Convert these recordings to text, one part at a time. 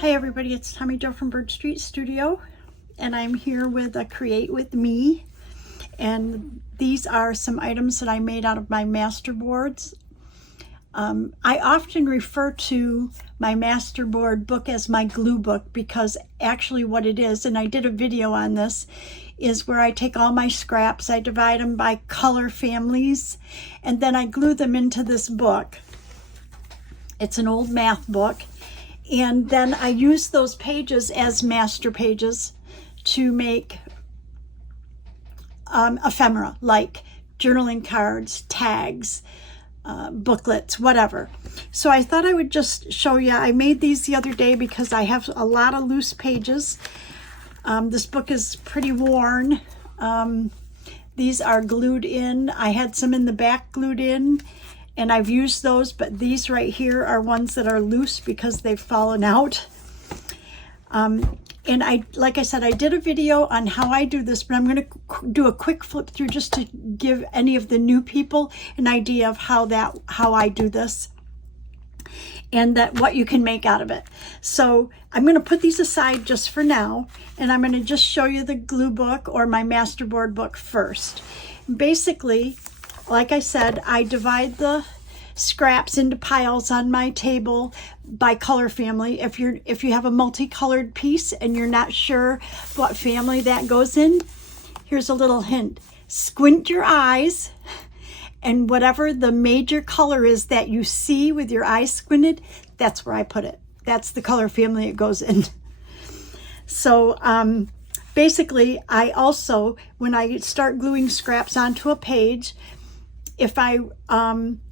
Hi everybody, it's Tommy Jo from Bird Street Studio, and I'm here with a Create With Me, and these are some items that I made out of my masterboards. I often refer to my masterboard book as my glue book because actually what it is, and I did a video on this, is where I take all my scraps, I divide them by color families, and then I glue them into this book. It's an old math book. And then I use those pages as master pages to make ephemera, like journaling cards, tags, booklets, whatever. So I thought I would just show you. I made these the other day because I have a lot of loose pages. This book is pretty worn. These are glued in. I had some in the back glued in, and I've used those, but these right here are ones that are loose because they've fallen out. And like I said, I did a video on how I do this, but I'm going to do a quick flip through just to give any of the new people an idea of how I do this and what you can make out of it. So I'm going to put these aside just for now, and I'm going to just show you the glue book or my masterboard book first. Basically, like I said, I divide the scraps into piles on my table by color family. If you have a multicolored piece and you're not sure what family that goes in, here's a little hint. Squint your eyes, and whatever the major color is that you see with your eyes squinted, that's where I put it. That's the color family it goes in. So basically, I also, when I start gluing scraps onto a page, if I,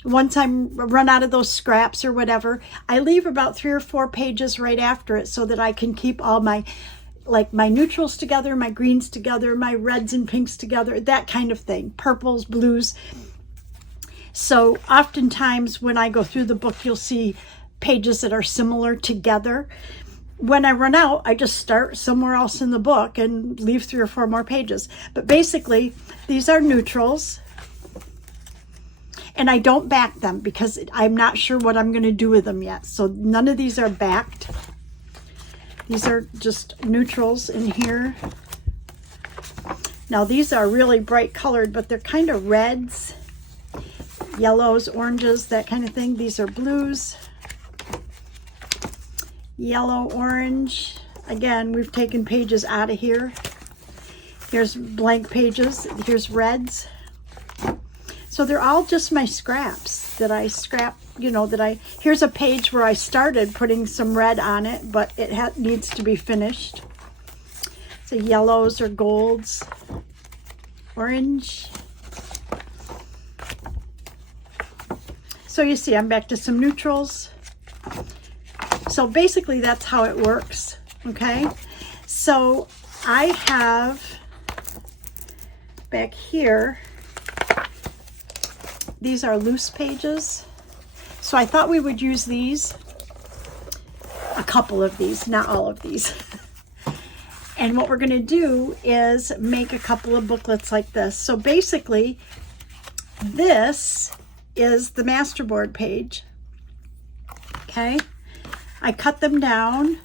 once I run out of those scraps or whatever, I leave about 3 or 4 pages right after it so that I can keep all my, like my neutrals together, my greens together, my reds and pinks together, that kind of thing, purples, blues. So oftentimes when I go through the book, you'll see pages that are similar together. When I run out, I just start somewhere else in the book and leave 3 or 4 more pages. But basically, these are neutrals. And I don't back them because I'm not sure what I'm going to do with them yet. So none of these are backed. These are just neutrals in here. Now these are really bright colored, but they're kind of reds, yellows, oranges, that kind of thing. These are blues, yellow, orange. Again, we've taken pages out of here. Here's blank pages. Here's reds. So they're all just my scraps that I scrap, here's a page where I started putting some red on it, but it needs to be finished. So yellows or golds, orange. So you see, I'm back to some neutrals. So basically that's how it works, okay? So I have back here, these are loose pages. So I thought we would use these, a couple of these, not all of these. And what we're going to do is make a couple of booklets like this. So basically, this is the masterboard page. Okay. I cut them down,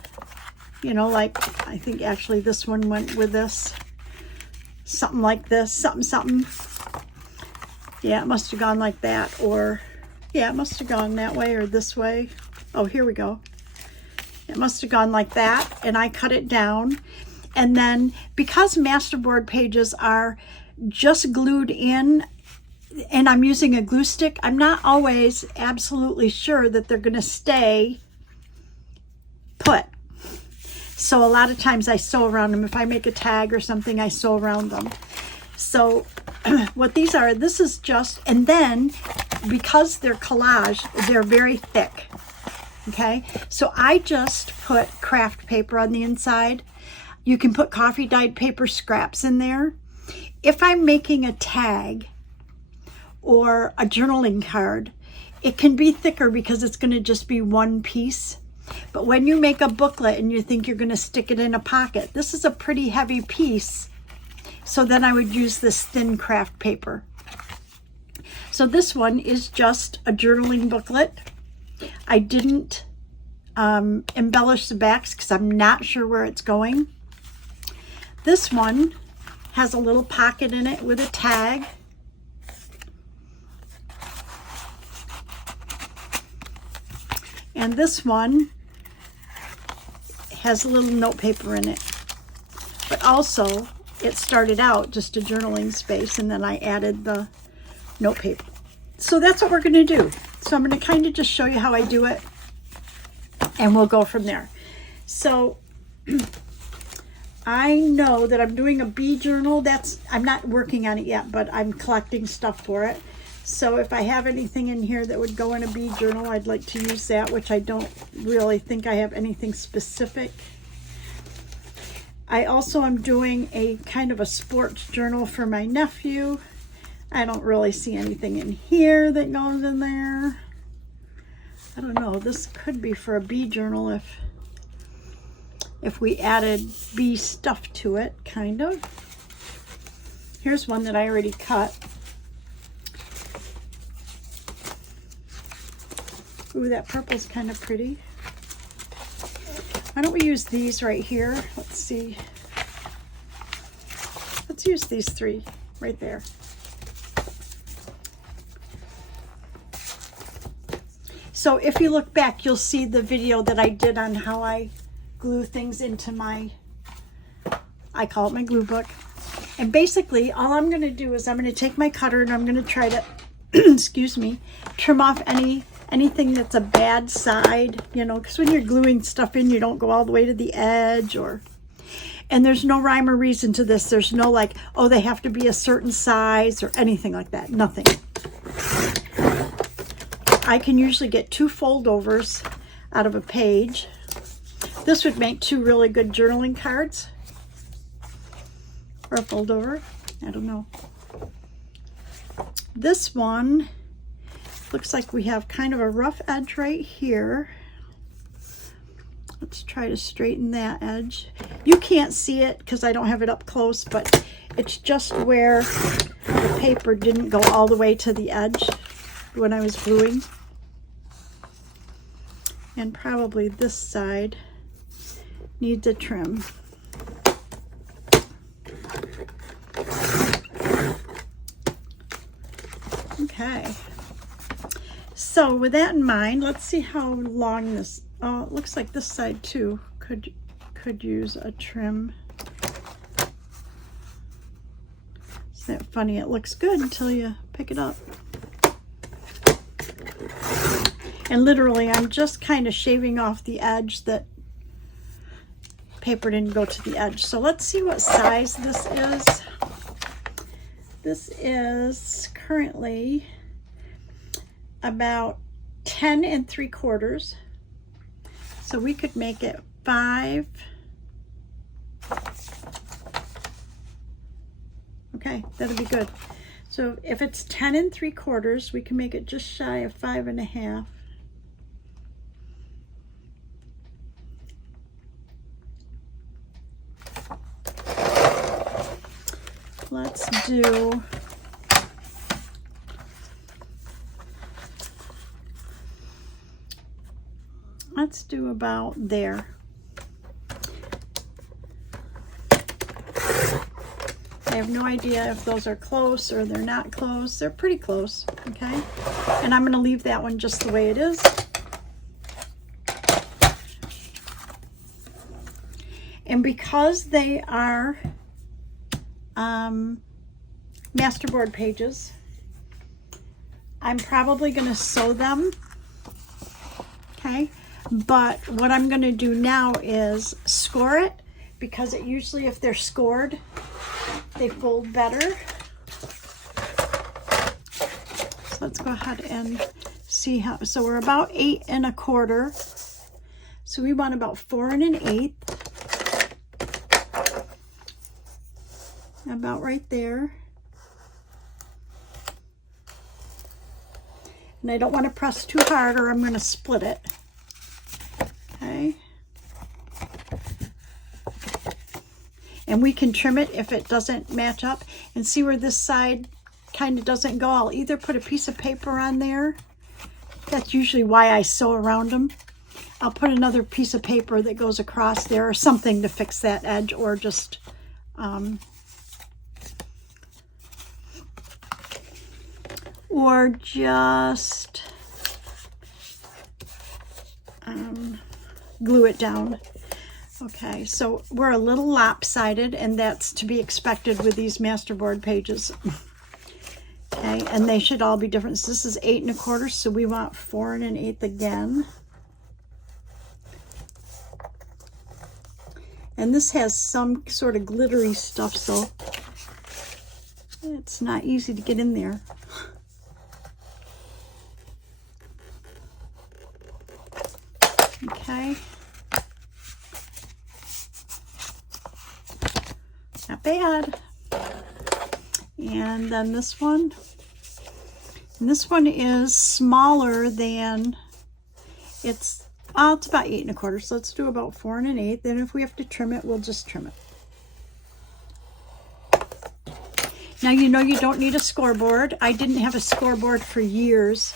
like I think actually this one went with this. Something like this, something. Yeah, it must have gone like that, or yeah, it must have gone that way or this way. Oh, here we go. It must have gone like that, and I cut it down. And then because masterboard pages are just glued in, and I'm using a glue stick, I'm not always absolutely sure that they're going to stay put. So a lot of times I sew around them. If I make a tag or something, I sew around them. So what these are, this is just, and then because they're collage, they're very thick. Okay, so I just put craft paper on the inside. You can put coffee dyed paper scraps in there. If I'm making a tag or a journaling card, it can be thicker because it's going to just be one piece. But when you make a booklet and you think you're going to stick it in a pocket, this is a pretty heavy piece. So then I would use this thin craft paper. So this one is just a journaling booklet. I didn't embellish the backs because I'm not sure where it's going. This one has a little pocket in it with a tag. And this one has a little note paper in it. But also, it started out just a journaling space, and then I added the note paper. So that's what we're going to do. So I'm going to kind of just show you how I do it, and we'll go from there. So I know that I'm doing a bee journal. I'm not working on it yet, but I'm collecting stuff for it. So if I have anything in here that would go in a bee journal, I'd like to use that, which I don't really think I have anything specific. I also am doing a kind of a sports journal for my nephew. I don't really see anything in here that goes in there. I don't know. This could be for a bee journal if we added bee stuff to it, kind of. Here's one that I already cut. Ooh, that purple's kind of pretty. Why don't we use these right here? Let's see. Let's use these three right there. So if you look back, you'll see the video that I did on how I glue things into I call it my glue book. And basically, all I'm going to do is I'm going to take my cutter and I'm going to try to, excuse me, trim off anything that's a bad side, you know, because when you're gluing stuff in, you don't go all the way to the edge, and there's no rhyme or reason to this. There's no like, oh, they have to be a certain size or anything like that. Nothing. I can usually get 2 foldovers out of a page. This would make 2 really good journaling cards. Or a foldover. I don't know. This one looks like we have kind of a rough edge right here. Let's try to straighten that edge. You can't see it because I don't have it up close, but it's just where the paper didn't go all the way to the edge when I was gluing. And probably this side needs a trim. Okay. So with that in mind, let's see how long this, oh, it looks like this side too could use a trim. Isn't that funny? It looks good until you pick it up. And literally, I'm just kind of shaving off the edge that paper didn't go to the edge. So let's see what size this is. This is currently about 10 3/4. So we could make it 5. Okay, that'll be good. So if it's 10 3/4, we can make it just shy of 5 1/2. Let's do about there. I have no idea if those are close or they're not close. They're pretty close, okay? And I'm going to leave that one just the way it is. And because they are masterboard pages, I'm probably going to sew them, okay? But what I'm going to do now is score it, because it usually, if they're scored, they fold better. So let's go ahead and see how, so we're about 8 1/4. So we want about 4 1/8. About right there. And I don't want to press too hard or I'm going to split it. Okay. And we can trim it if it doesn't match up. And see where this side kind of doesn't go. I'll either put a piece of paper on there. That's usually why I sew around them. I'll put another piece of paper that goes across there or something to fix that edge, or just glue it down. Okay, so we're a little lopsided, and that's to be expected with these masterboard pages. Okay, and they should all be different. So this is 8 1/4, so we want 4 1/8 again. And this has some sort of glittery stuff, so it's not easy to get in there. Okay. Not bad. And then this one. And this one is smaller than, it's about 8 1/4. So let's do about 4 1/8. Then if we have to trim it, we'll just trim it. Now, you know you don't need a scoreboard. I didn't have a scoreboard for years.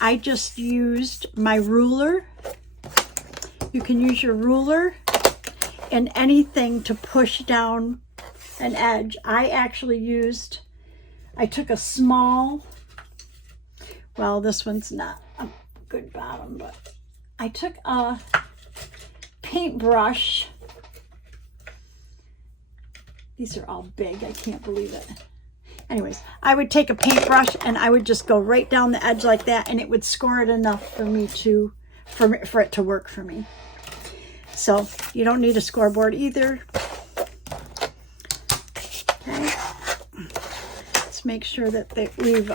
I just used my ruler. You can use your ruler and anything to push down an edge. I took a small, well, this one's not a good bottom, but I took a paintbrush. These are all big, I can't believe it. Anyways, I would take a paintbrush and I would just go right down the edge like that, and it would score it enough for me to, for it to work for me. So you don't need a scoreboard either. Okay. Let's make sure that we've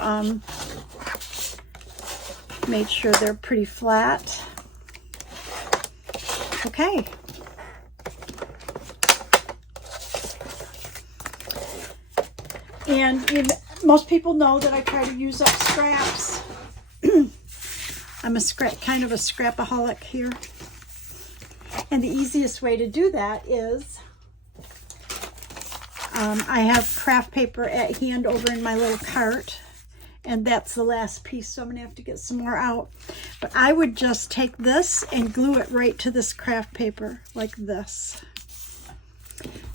made sure they're pretty flat. Okay. And most people know that I try to use up scraps. I'm kind of a scrapaholic here. And the easiest way to do that is I have craft paper at hand over in my little cart, and that's the last piece, so I'm going to have to get some more out. But I would just take this and glue it right to this craft paper like this.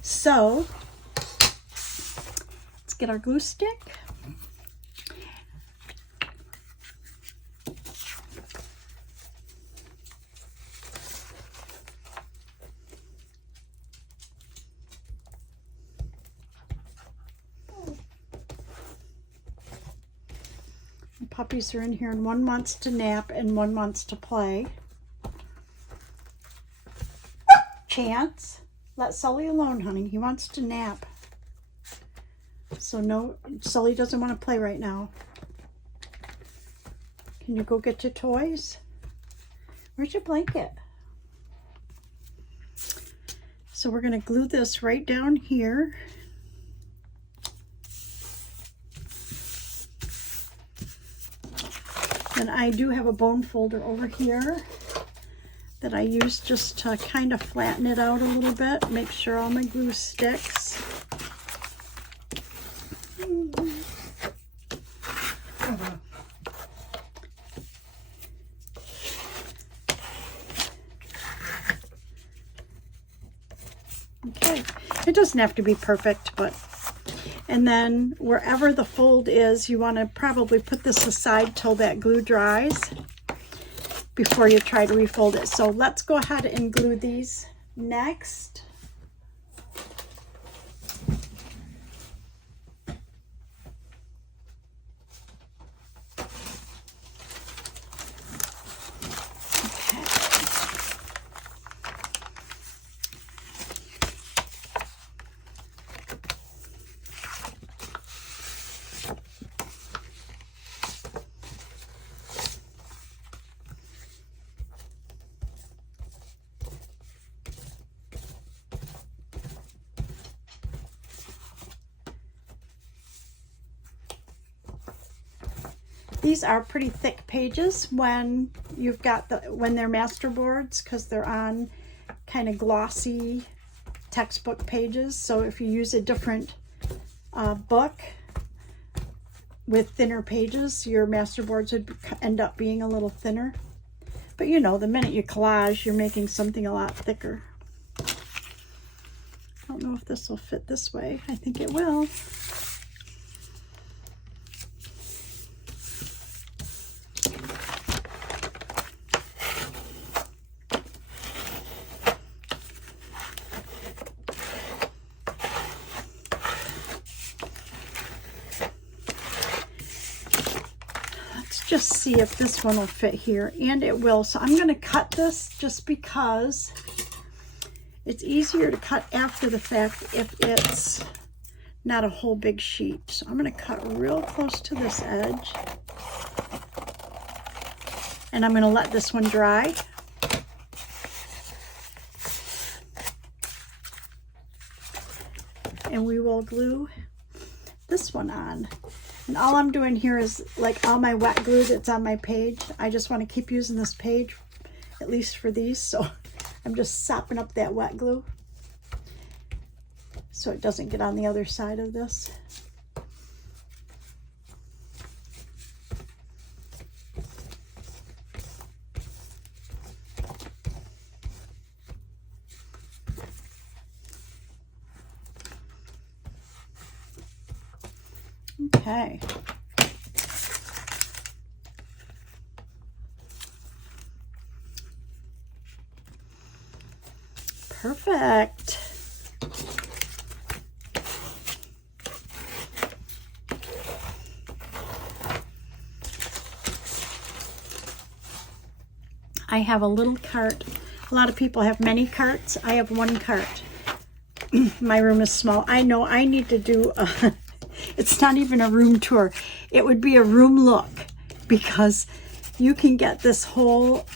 So let's get our glue stick. Puppies are in here, and one wants to nap and one wants to play. Chance, let Sully alone, honey. He wants to nap. So no, Sully doesn't want to play right now. Can you go get your toys? Where's your blanket? So we're going to glue this right down here. And I do have a bone folder over here that I use just to kind of flatten it out a little bit, make sure all my glue sticks. Okay, it doesn't have to be perfect, but and then wherever the fold is, you want to probably put this aside till that glue dries before you try to refold it. So let's go ahead and glue these next. These are pretty thick pages when you've got when they're masterboards, because they're on kind of glossy textbook pages. So if you use a different book with thinner pages, your masterboards would end up being a little thinner. But you know, the minute you collage, you're making something a lot thicker. I don't know if this will fit this way. I think it will. Just see if this one will fit here, and it will. So I'm going to cut this just because it's easier to cut after the fact if it's not a whole big sheet. So I'm going to cut real close to this edge, and I'm going to let this one dry. And we will glue this one on. And all I'm doing here is like all my wet glue that's on my page. I just want to keep using this page, at least for these. So I'm just sopping up that wet glue so it doesn't get on the other side of this. Okay. Perfect. I have a little cart. A lot of people have many carts. I have one cart. My room is small. I know I need to do a it's not even a room tour. It would be a room look, because you can get this whole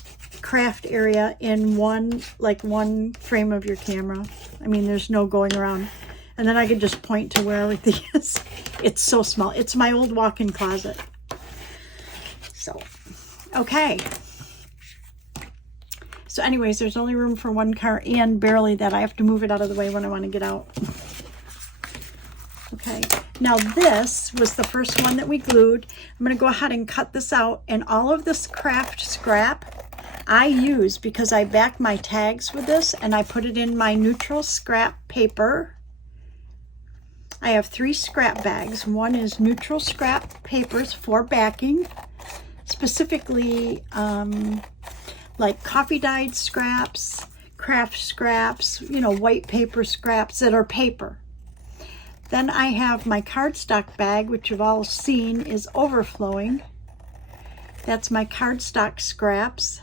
craft area in one frame of your camera. I mean, there's no going around. And then I could just point to where everything is. It's so small. It's my old walk-in closet. So, okay. So anyways, there's only room for one cart, and barely that. I have to move it out of the way when I want to get out. Okay, now this was the first one that we glued. I'm going to go ahead and cut this out, and all of this craft scrap I use because I back my tags with this, and I put it in my neutral scrap paper. I have 3 scrap bags. One is neutral scrap papers for backing, specifically like coffee dyed scraps, craft scraps, you know, white paper scraps that are paper. Then I have my cardstock bag, which you've all seen is overflowing. That's my cardstock scraps.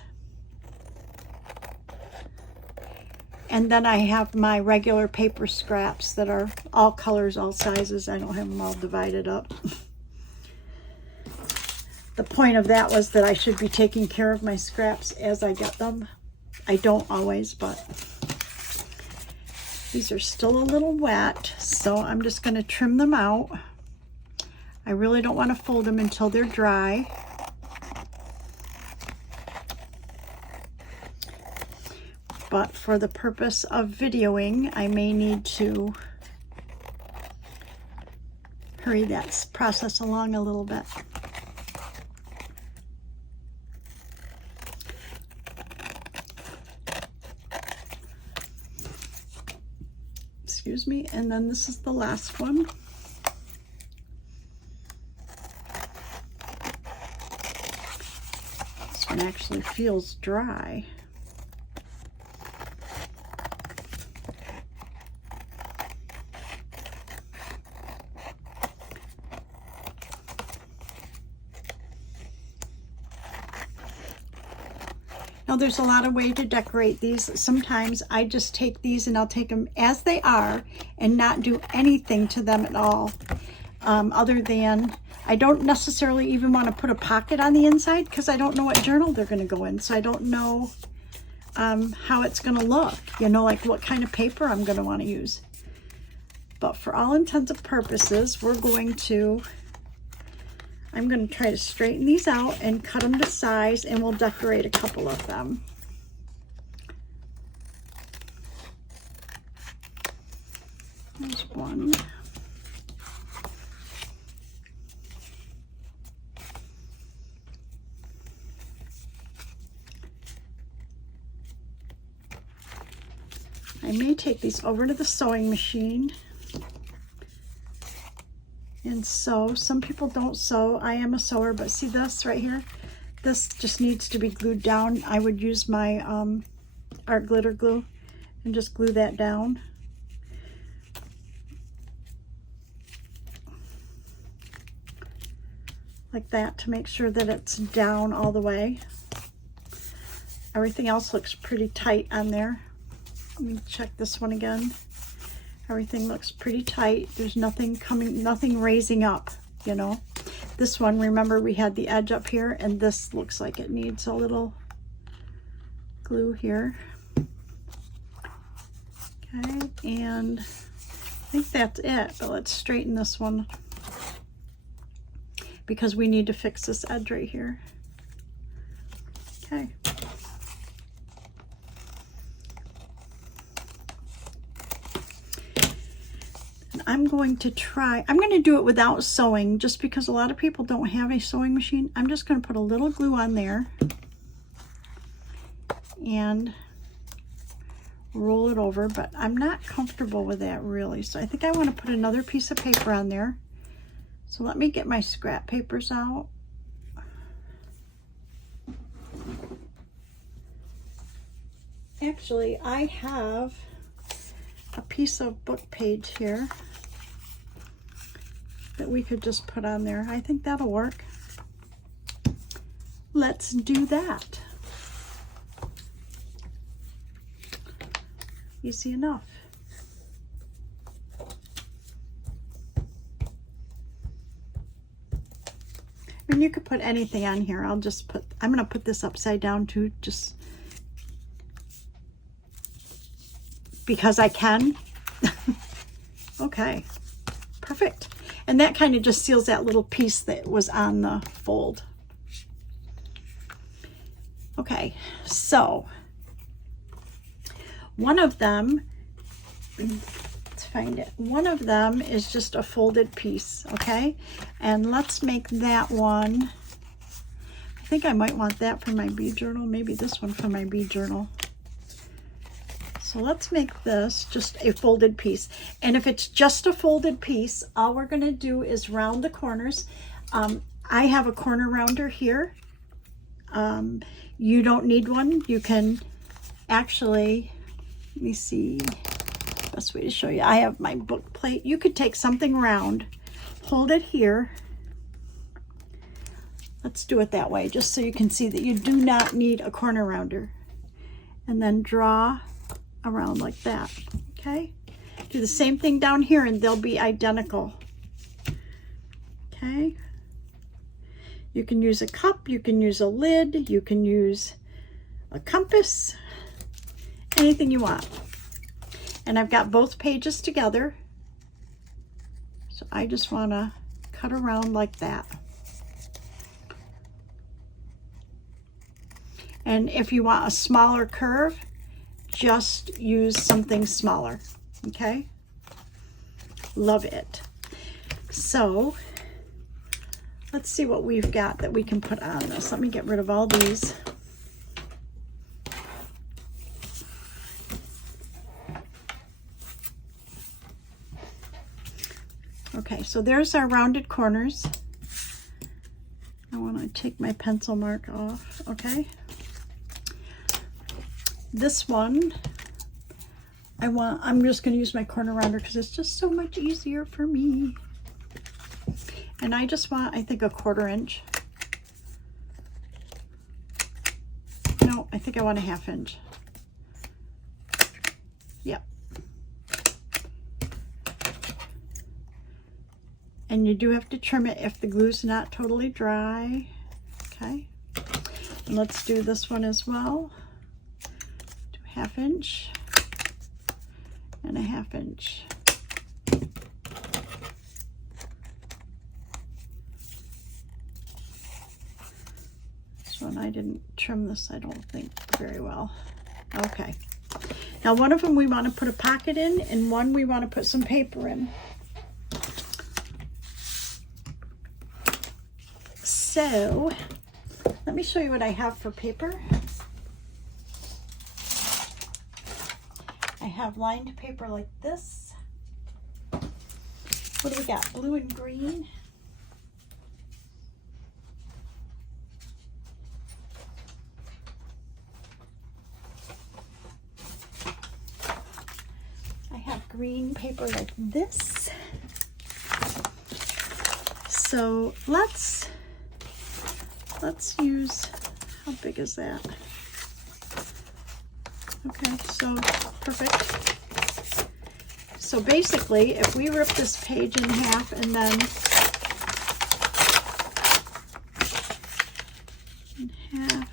And then I have my regular paper scraps that are all colors, all sizes. I don't have them all divided up. The point of that was that I should be taking care of my scraps as I get them. I don't always, but these are still a little wet, so I'm just going to trim them out. I really don't want to fold them until they're dry. But for the purpose of videoing, I may need to hurry that process along a little bit. Excuse me, and then this is the last one. This one actually feels dry. Now there's a lot of ways to decorate these. Sometimes I just take these and I'll take them as they are and not do anything to them at all. Other than, I don't necessarily even want to put a pocket on the inside because I don't know what journal they're going to go in. So I don't know how it's going to look, you know, like what kind of paper I'm going to want to use. But for all intents and purposes, I'm going to try to straighten these out and cut them to size, and we'll decorate a couple of them. There's one. I may take these over to the sewing machine and sew. Some people don't sew. I am a sewer, but see this right here? This just needs to be glued down. I would use my art glitter glue and just glue that down. Like that, to make sure that it's down all the way. Everything else looks pretty tight on there. Let me check this one again. Everything looks pretty tight. There's nothing coming, nothing raising up, you know. This one, remember we had the edge up here, and this looks like it needs a little glue here. Okay, and I think that's it, but let's straighten this one because we need to fix this edge right here. Okay. I'm going to do it without sewing, just because a lot of people don't have a sewing machine. I'm just going to put a little glue on there and roll it over, but I'm not comfortable with that really. So I think I want to put another piece of paper on there. So let me get my scrap papers out. Actually, I have a piece of book page here that we could just put on there. I think that'll work. Let's do that. Easy enough. I mean, you could put anything on here. I'm going to put this upside down too, just because I can. Okay, perfect. And that kind of just seals that little piece that was on the fold. Okay, so one of them, let's find it. One of them is just a folded piece, okay? And let's make that one. I think I might want that for my bead journal. Maybe this one for my bead journal. So let's make this just a folded piece. And if it's just a folded piece, all we're going to do is round the corners. I have a corner rounder here. You don't need one. You can actually, let me see, best way to show you. I have my book plate. You could take something round, hold it here. Let's do it that way, just so you can see that you do not need a corner rounder. And then draw around like that. Okay, do the same thing down here and they'll be identical. Okay, you can use a cup, you can use a lid, you can use a compass, anything you want. And I've got both pages together, so I just want to cut around like that. And if you want a smaller curve, just use something smaller. Okay, love it. So let's see what we've got that we can put on this. Let me get rid of all these. Okay, so there's our rounded corners. I want to take my pencil mark off. Okay, this one I'm just going to use my corner rounder because it's just so much easier for me. And I just want, I think, a 1/4 inch. No, I think I want a 1/2 inch. Yep. And you do have to trim it if the glue's not totally dry. Okay. And let's do this one as well. Do 1/2 inch and a 1/2 inch. This one, I didn't trim this, I don't think, very well. Okay. Now one of them we want to put a pocket in, and one we want to put some paper in. So let me show you what I have for paper. I have lined paper like this. What do we got? Blue and green. I have green paper like this. So let's use, how big is that? Okay, so perfect. So basically, if we rip this page in half and then in half,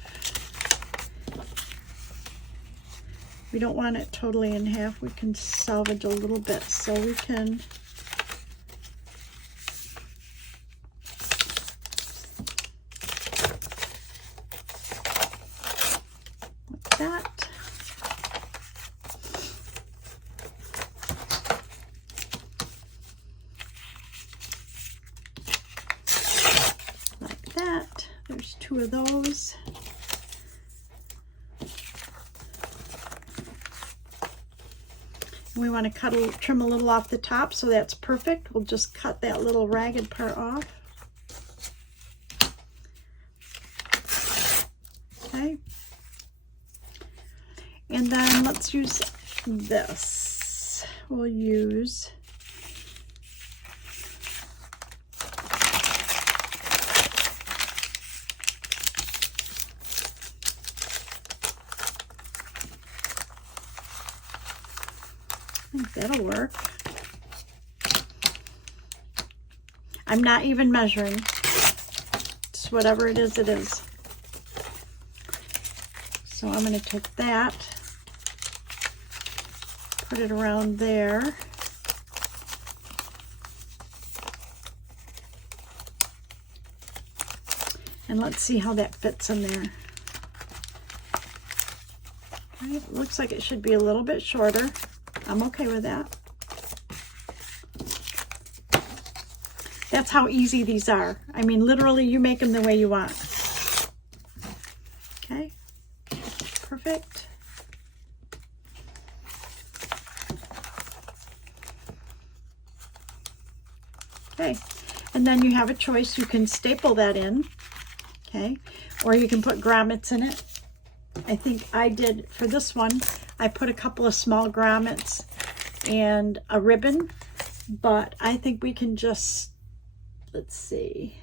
we don't want it totally in half. We can salvage a little bit, so we can like that. There's two of those. And we want to trim a little off the top, so that's perfect. We'll just cut that little ragged part off. Okay. And then let's use this. We'll use I think that'll work. I'm not even measuring. Just whatever it is, it is. So I'm going to take that, put it around there. And let's see how that fits in there. Okay, it looks like it should be a little bit shorter. I'm okay with that. That's how easy these are. I mean, literally, you make them the way you want. Okay, perfect. Okay, and then you have a choice. You can staple that in, okay, or you can put grommets in it. I think I did, for this one, I put a couple of small grommets and a ribbon, but I think we can just, let's see.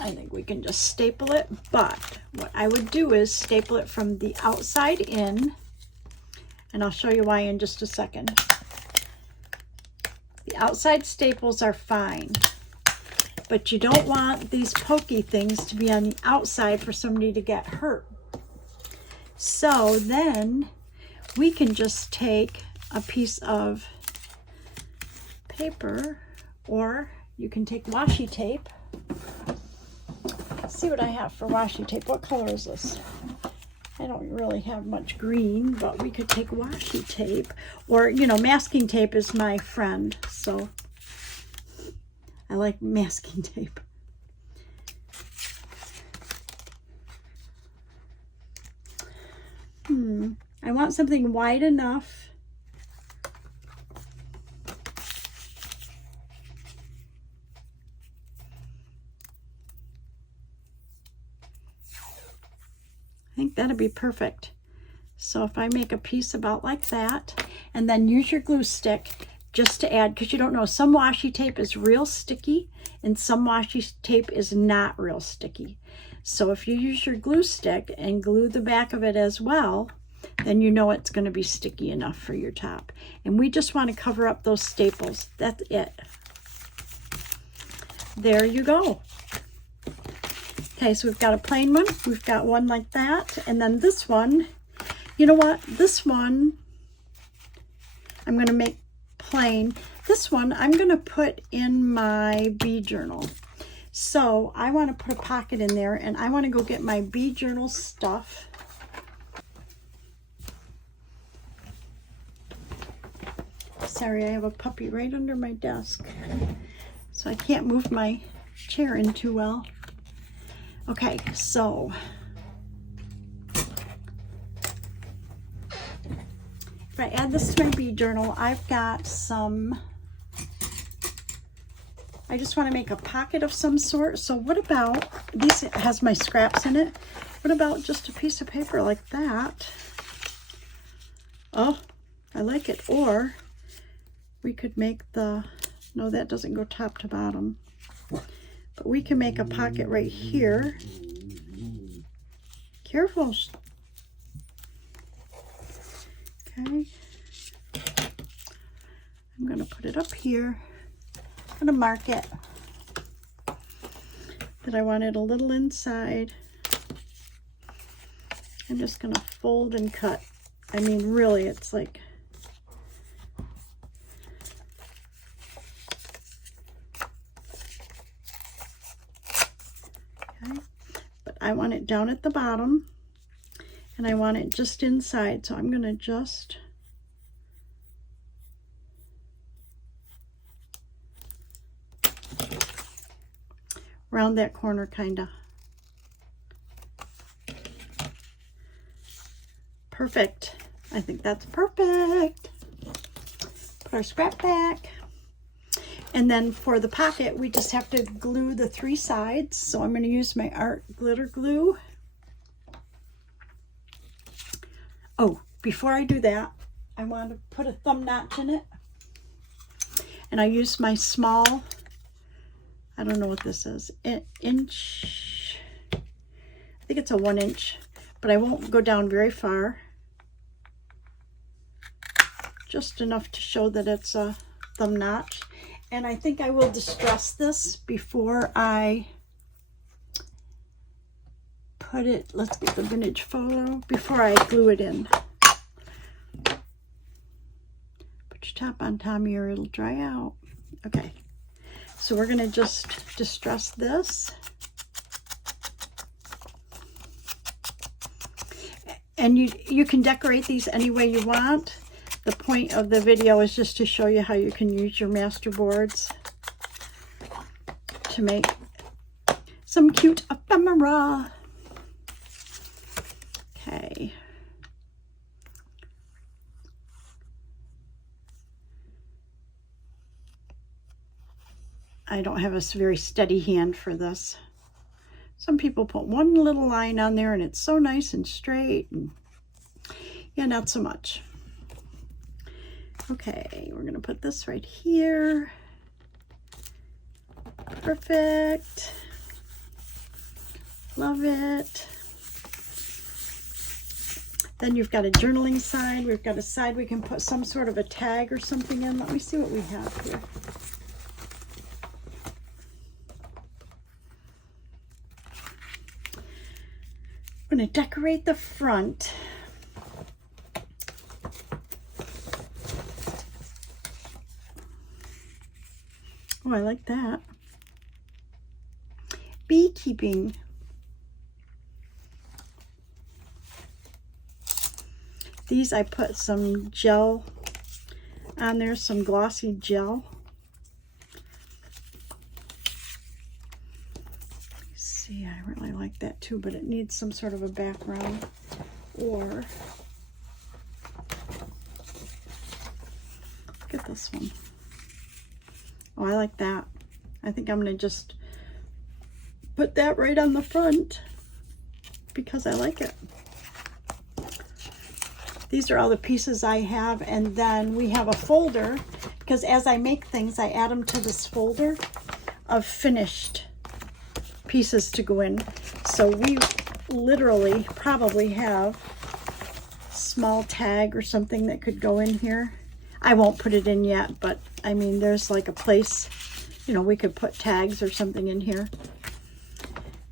I think we can just staple it, but what I would do is staple it from the outside in, and I'll show you why in just a second. The outside staples are fine, but you don't want these pokey things to be on the outside for somebody to get hurt. So then we can just take a piece of paper, or you can take washi tape. Let's see what I have for washi tape. What color is this? I don't really have much green, but we could take washi tape, or, you know, masking tape is my friend, so I like masking tape. I want something wide enough I think that'd be perfect. So if I make a piece about like that, and then use your glue stick just to add, because you don't know, some washi tape is real sticky and some washi tape is not real sticky. So if you use your glue stick and glue the back of it as well, then you know it's going to be sticky enough for your top. And we just want to cover up those staples. That's it. There you go. Okay, so we've got a plain one. We've got one like that. And then this one, you know what? This one, I'm going to make plain. This one, I'm going to put in my bee journal. So I want to put a pocket in there, and I want to go get my bee journal stuff. Sorry, I have a puppy right under my desk, so I can't move my chair in too well. Okay, so if I add this to my bead journal, I've got some, I just want to make a pocket of some sort. So what about, this has my scraps in it. What about just a piece of paper like that? Oh, I like it. Or we could make the, no, that doesn't go top to bottom. But we can make a pocket right here. Careful. Okay. I'm going to put it up here. I'm going to mark it that I want it a little inside. I'm just going to fold and cut. I mean, really, it's like, okay, but I want it down at the bottom and I want it just inside. So I'm going to just round that corner kind of. Perfect. I think that's perfect. Put our scrap back. And then for the pocket, we just have to glue the 3 sides. So I'm going to use my art glitter glue. Oh, before I do that, I want to put a thumb notch in it. And I use my small, I don't know what this is, inch, I think it's a 1 inch, but I won't go down very far. Just enough to show that it's a thumb notch. And I think I will distress this before I put it, let's get the vintage photo, before I glue it in. Put your top on, Tommy, or it'll dry out. Okay, so we're gonna just distress this. And you can decorate these any way you want. The point of the video is just to show you how you can use your master boards to make some cute ephemera. Okay. I don't have a very steady hand for this. Some people put one little line on there and it's so nice and straight. And yeah, not so much. Okay, we're gonna put this right here. Perfect. Love it. Then you've got a journaling side. We've got a side we can put some sort of a tag or something in. Let me see what we have here. I'm gonna decorate the front. Oh, I like that. Beekeeping. These I put some gel on there, some glossy gel. Let me see, I really like that too, but it needs some sort of a background. Or, look at this one. Oh, I like that. I think I'm going to just put that right on the front because I like it. These are all the pieces I have, and then we have a folder because as I make things, I add them to this folder of finished pieces to go in. So we literally probably have a small tag or something that could go in here. I won't put it in yet, but I mean, there's like a place, you know, we could put tags or something in here.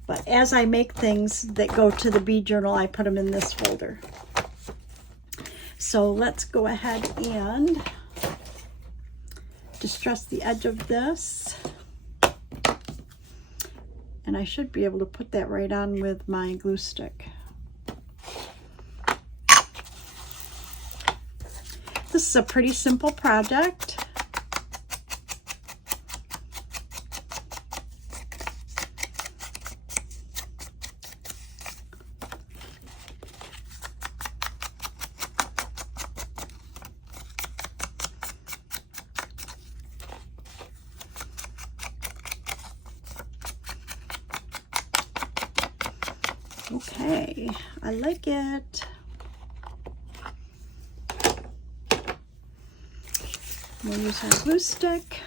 But as I make things that go to the bead journal, I put them in this folder. So let's go ahead and distress the edge of this. And I should be able to put that right on with my glue stick. This is a pretty simple project. Okay, I like it. We'll use our glue stick.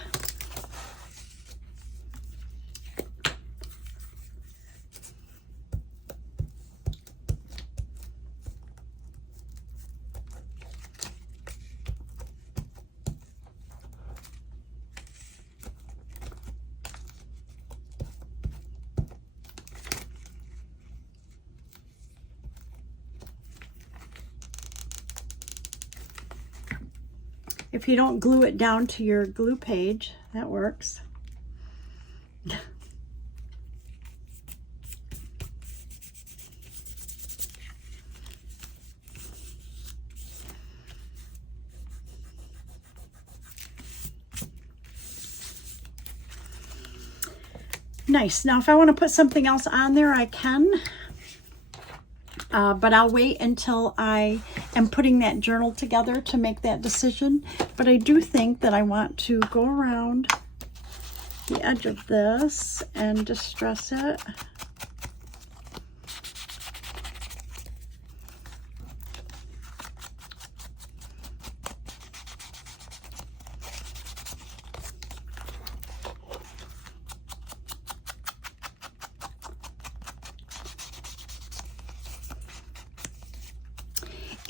If you don't glue it down to your glue page, that works. Nice. Now, if I want to put something else on there, I can. But I'll wait until I am putting that journal together to make that decision. But I do think that I want to go around the edge of this and distress it.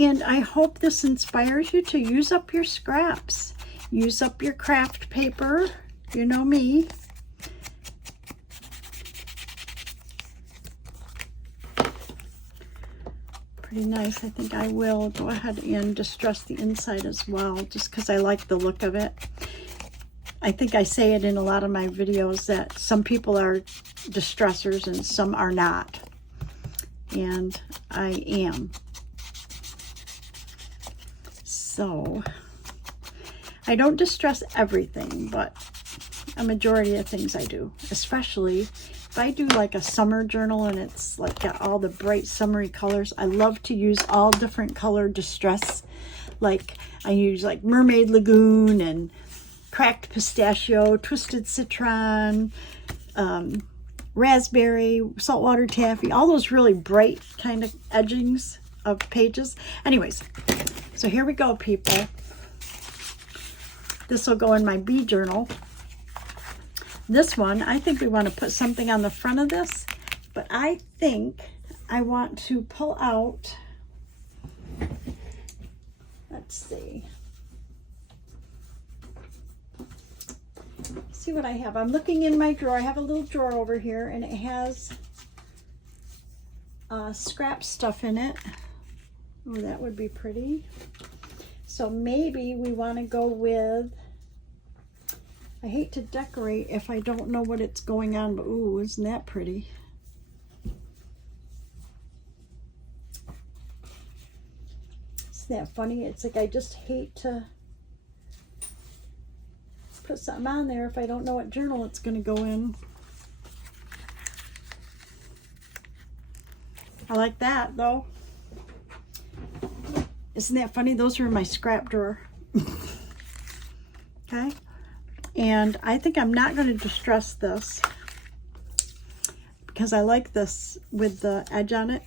And I hope this inspires you to use up your scraps. Use up your craft paper. You know me. Pretty nice. I think I will go ahead and distress the inside as well, just because I like the look of it. I think I say it in a lot of my videos that some people are distressors and some are not. And I am. So, I don't distress everything, but a majority of things I do. Especially if I do like a summer journal and it's like got all the bright summery colors. I love to use all different color distress. Like I use like Mermaid Lagoon and Cracked Pistachio, Twisted Citron, Raspberry, Saltwater Taffy, all those really bright kind of edgings of pages. Anyways. So here we go, people. This will go in my bee journal. This one, I think we want to put something on the front of this, but I think I want to pull out, let's see what I have. I'm looking in my drawer. I have a little drawer over here, and it has scrap stuff in it. Oh, that would be pretty. So maybe we want to go with, I hate to decorate if I don't know what it's going on, but ooh, isn't that pretty? Isn't that funny? It's like I just hate to put something on there if I don't know what journal it's going to go in. I like that though. Isn't that funny? Those are in my scrap drawer. Okay. And I think I'm not going to distress this because I like this with the edge on it.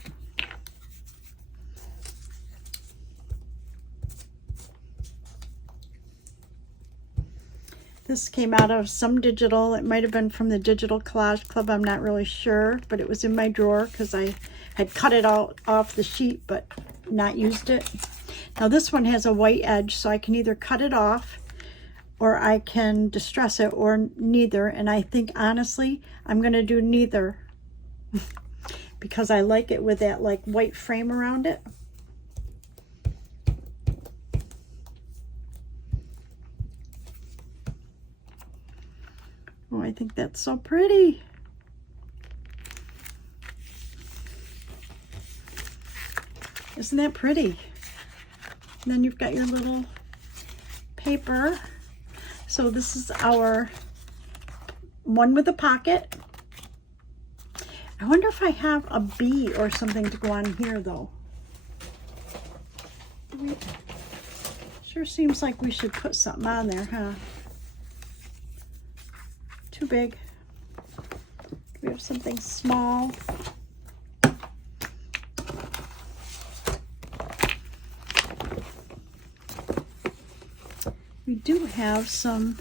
This came out of some digital. It might have been from the Digital Collage Club. I'm not really sure, but it was in my drawer because I had cut it out off the sheet but not used it. Now this one has a white edge, so I can either cut it off or I can distress it, or neither. And I think honestly I'm going to do neither because I like it with that like white frame around it. Oh, I think that's so pretty. Isn't that pretty? And then you've got your little paper. So this is our one with a pocket. I wonder if I have a bee or something to go on here though. Sure seems like we should put something on there, huh? Too big. We have something small. have some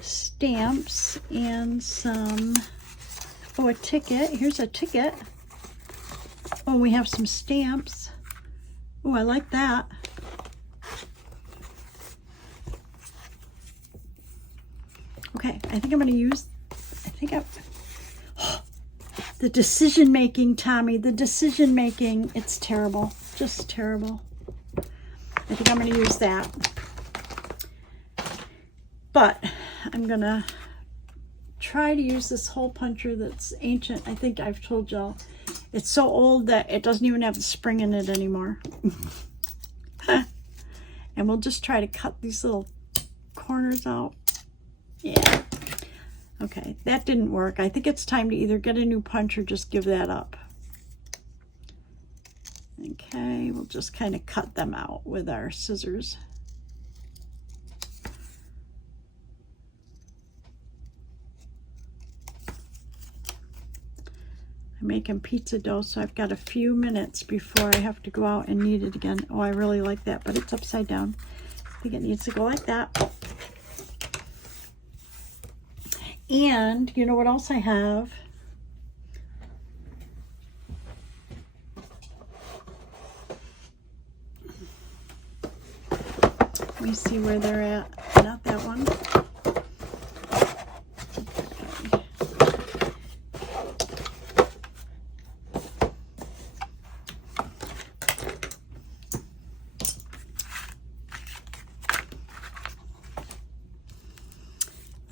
stamps and some, oh, a ticket. Here's a ticket. Oh, we have some stamps. Oh, I like that. Okay, I think I'm going to use, the decision making, Tommy, the decision making, it's terrible, just terrible. I think I'm going to use that. But I'm going to try to use this hole puncher that's ancient. I think I've told y'all, it's so old that it doesn't even have the spring in it anymore. And we'll just try to cut these little corners out. Yeah. Okay, that didn't work. I think it's time to either get a new punch or just give that up. Okay, we'll just kind of cut them out with our scissors. I'm making pizza dough, so I've got a few minutes before I have to go out and knead it again. Oh, I really like that, but it's upside down. I think it needs to go like that. And you know what else I have? Let me see where they're at. Not that one.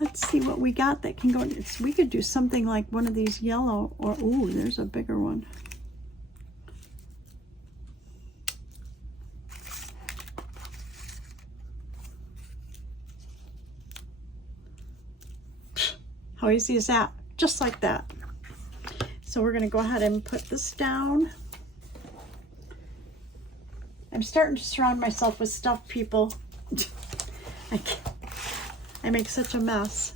Let's see what we got that can go. We could do something like one of these yellow, or ooh, there's a bigger one. How easy is that? Just like that. So we're going to go ahead and put this down. I'm starting to surround myself with stuff, people. I make such a mess.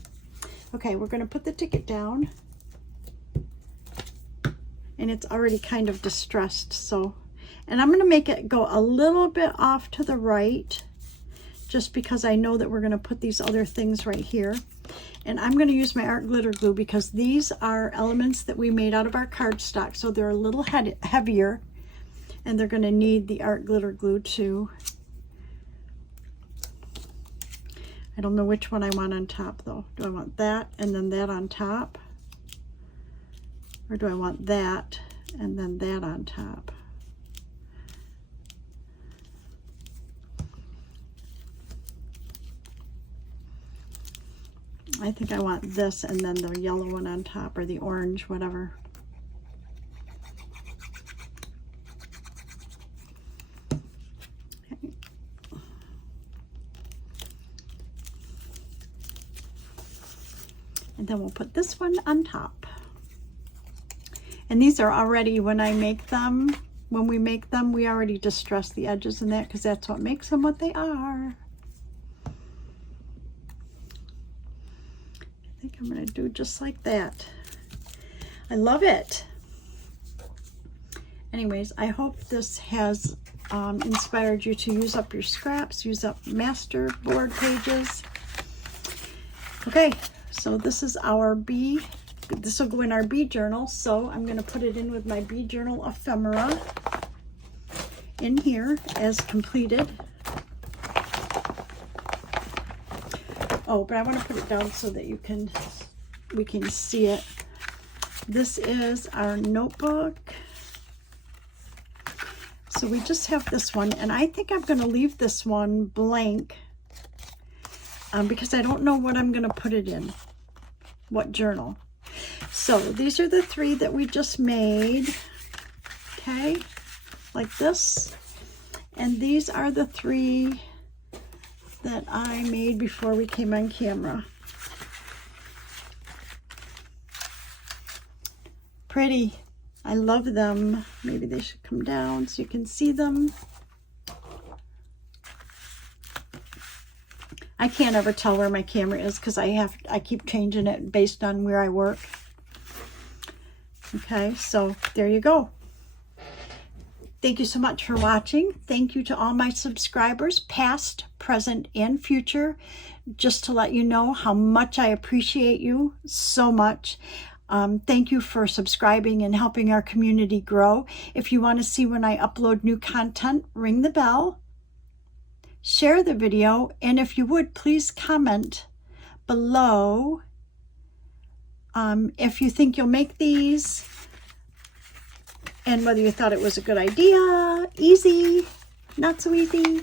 Okay, we're going to put the ticket down. And it's already kind of distressed, so. And I'm going to make it go a little bit off to the right, just because I know that we're going to put these other things right here. And I'm going to use my art glitter glue because these are elements that we made out of our cardstock, so they're a little heavier, and they're going to need the art glitter glue too. I don't know which one I want on top though. Do I want that and then that on top? Or do I want that and then that on top? I think I want this and then the yellow one on top, or the orange, whatever. Okay. And then we'll put this one on top. And these are already, when I make them, when we make them, we already distress the edges and that, because that's what makes them what they are. I think I'm going to do just like that. I love it. Anyways, I hope this has inspired you to use up your scraps, use up master board pages. Okay, so this is our bee. This will go in our bee journal, so I'm going to put it in with my bee journal ephemera in here as completed. Oh, but I want to put it down so that we can see it. This is our notebook. So we just have this one, and I think I'm going to leave this one blank because I don't know what I'm going to put it in, what journal. So these are the three that we just made, okay, like this. And these are the three that I made before we came on camera. Pretty. I love them. Maybe they should come down so you can see them. I can't ever tell where my camera is because I keep changing it based on where I work. Okay, so there you go. Thank you so much for watching. Thank you to all my subscribers, past, present, and future. Just to let you know how much I appreciate you so much. Thank you for subscribing and helping our community grow. If you want to see when I upload new content, ring the bell, share the video, and if you would, please comment below if you think you'll make these and whether you thought it was a good idea, easy, not so easy.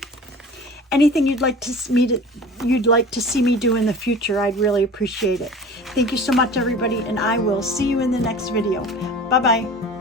Anything you'd like to see me do in the future, I'd really appreciate it. Thank you so much, everybody, and I will see you in the next video. Bye-bye.